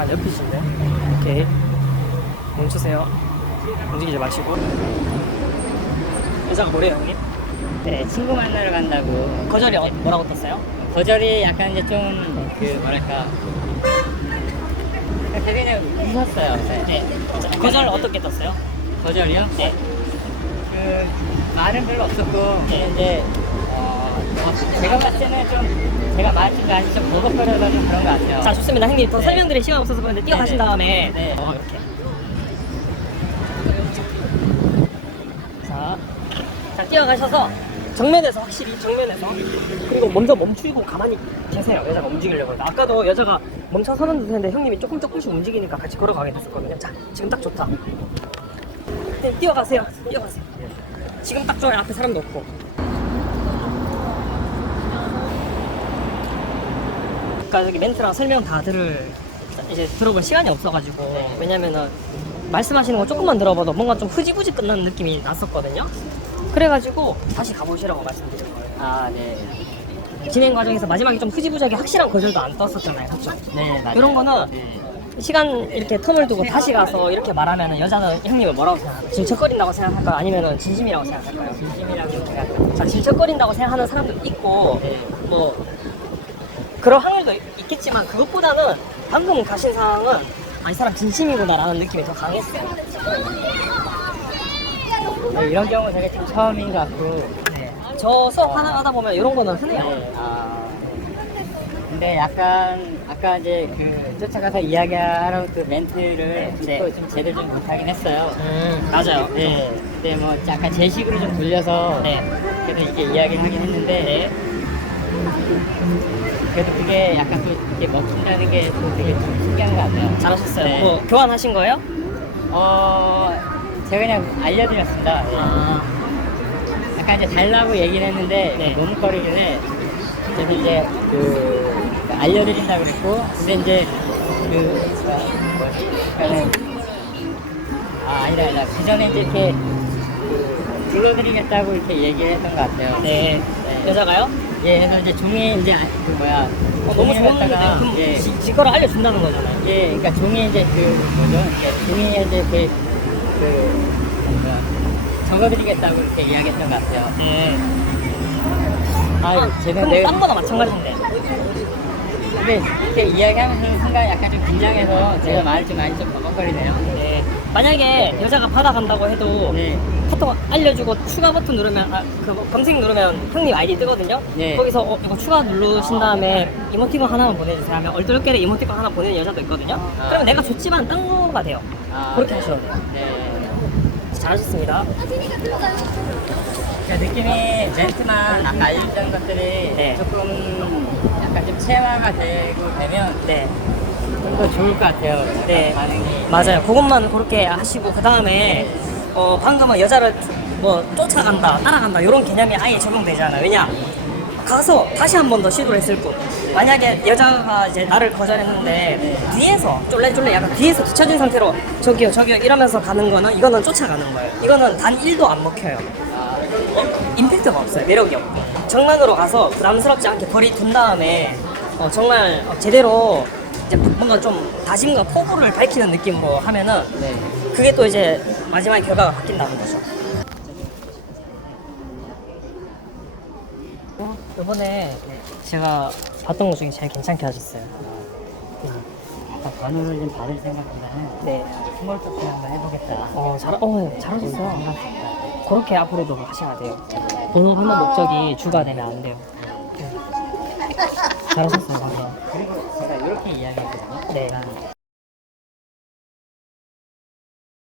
약간 옆이신데. 오케이. 멈추세요. 움직이지 마시고. 여자가 뭐래요, 형님? 네, 친구 만나러 간다고. 거절이 어, 뭐라고 떴어요? 거절이 약간 이제 좀, 그, 뭐랄까. 되게 웃었어요. 네. 네. 자, 거절 어떻게 떴어요? 거절이요? 네. 그, 말은 별로 없었고, 이제, 어, 어, 제가 봤을 때는 좀, 제가 말좀 많이 좀 버벅거려서 좀 그런 것 같아요. 자, 좋습니다. 형님. 더 네. 설명드릴 시간 없어서 그런데 뛰어가신 네, 네. 다음에. 네. 어, 이렇게. 자. 자, 뛰어가셔서 정면에서 확실히 정면에서 그리고 먼저 멈추고 가만히 계세요. 여자가 움직이려고 해도 아까도 여자가 멈춰 서는 듯했는데 형님이 조금 조금씩 움직이니까 같이 걸어가게 됐었거든요. 자, 지금 딱 좋다. 네, 뛰어가세요. 뛰어가세요. 지금 딱 좋아요. 앞에 사람도 없고. 그러니까 여기 멘트랑 설명 다 들을 이제 들어볼 시간이 없어가지고 왜냐면은 말씀하시는 거 조금만 들어봐도 뭔가 좀 흐지부지 끝나는 느낌이 났었거든요. 그래가지고 다시 가보시라고 말씀드린 거예요. 아, 네. 진행 과정에서 마지막에 좀 흐지부지하게 확실한 거절도 안 떴었잖아요, 그렇죠? 네, 맞아요. 이런 거는 네. 시간 이렇게 텀을 두고 다시 가서 이렇게 말하면은 여자는 형님을 뭐라고 생각할까요? 질척거린다고 생각할까요? 아니면은 진심이라고 생각할까요? 진심이라고 생각합니다. 자, 질척거린다고 생각하는 사람도 있고 네. 뭐 그럴 확률도 있- 있겠지만 그것보다는 방금 가신 상황은 아, 이 사람 진심이구나라는 느낌이 더 강했어요. 네, 이런 경우 되게 좀 처음인 것 같고. 네. 저 수업 하나 하다 보면 이런 거는 흔해요. 네, 아, 네. 근데 약간 아까 이제 그 쫓아가서 이야기하러 그 멘트를 네. 좀, 좀 제대로 좀 못하긴 했어요. 음, 맞아요. 네, 근데 뭐 약간 제 식으로 좀 돌려서 네. 그래도 이게 이야기를 하긴 했는데 그래도 그게 약간 또 이게 먹힌다는 게 또 되게 좀 신기한 것 같아요. 잘하셨어요. 네. 뭐 교환하신 거예요? 어, 제가 그냥 알려드렸습니다. 네. 아, 약간 이제 달라고 얘기를 했는데 네. 머뭇거리길래 그래서 이제 그 알려드린다 그랬고 근데 이제 그 그러니까는 아 아니다 아니다 그 전에 이제 이렇게 그 불러드리겠다고 이렇게 얘기를 했던 것 같아요. 네. 네. 여자가요? 예, 그래서 이제 종이에 이제 아- 그 뭐야 어, 너무 좋은데 그럼 예, 지, 지 거를 알려준다는 거잖아요. 예, 그러니까 종이에 이제 그 뭐죠? 예, 종이에 이제 그, 그 뭐야 적어드리겠다고 이렇게 이야기했던 것 같아요. 네. 아, 쟤는 내딴 거나 마찬가지인데. 근데 이렇게 이야기하는 순간 약간 좀 긴장해서 제가 말을 좀 많이 좀 버벅거리네요. 네. 만약에 여자가 받아간다고 해도 네. 카톡 알려주고 추가 버튼 누르면 아, 그 검색 누르면 형님 아이디 뜨거든요. 네. 거기서 어, 이거 추가 누르신 다음에 이모티콘 하나만 보내주세요 하면 얼떨결에 이모티콘 하나 보내는 여자도 있거든요. 아. 그러면 내가 좋지만 딴 거가 돼요. 아, 그렇게 네. 하셔도 돼요. 네. 잘하셨습니다. 그 느낌이 멘트만 아까 알려주던 것들이 네. 조금 약간 좀 체화가 되고 되면 네. 좀 더 좋을 것 같아요. 약간 네. 반응이. 맞아요. 그것만 그렇게 하시고 그 다음에 어 방금은 여자를 뭐 쫓아간다, 따라간다 이런 개념이 아예 적용되잖아요. 왜냐 가서 다시 한 번 더 시도를 했을 뿐. 만약에 여자가 이제 나를 거절했는데 뒤에서 쫄래쫄래 약간 뒤에서 뒤처진 상태로 저기요 저기요 이러면서 가는 거는 이거는 쫓아가는 거예요. 이거는 단 1도 안 먹혀요. 어, 임팩트가 없어요. 매력이 없고. 정면으로 가서 부담스럽지 않게 거리 둔 다음에 어, 정말 어, 제대로 이제 뭔가 좀 다짐과 포부를 밝히는 느낌으로 하면은 네. 그게 또 이제 마지막에 결과가 바뀐다는 거죠. 어, 이번에 제가 봤던 것 중에 제일 괜찮게 하셨어요. 약간 번호를 좀 받을 생각보다는 네. 스몰 토크 한번 해보겠다. 어, 잘, 어, 잘하셨어요. 그렇게 앞으로도 하셔야 돼요. 본업 하는 목적이 주가 되면 안 돼요. 네. 잘하셨어요, 방금. 그리고 제가 이렇게 이야기했거든요. 네. 난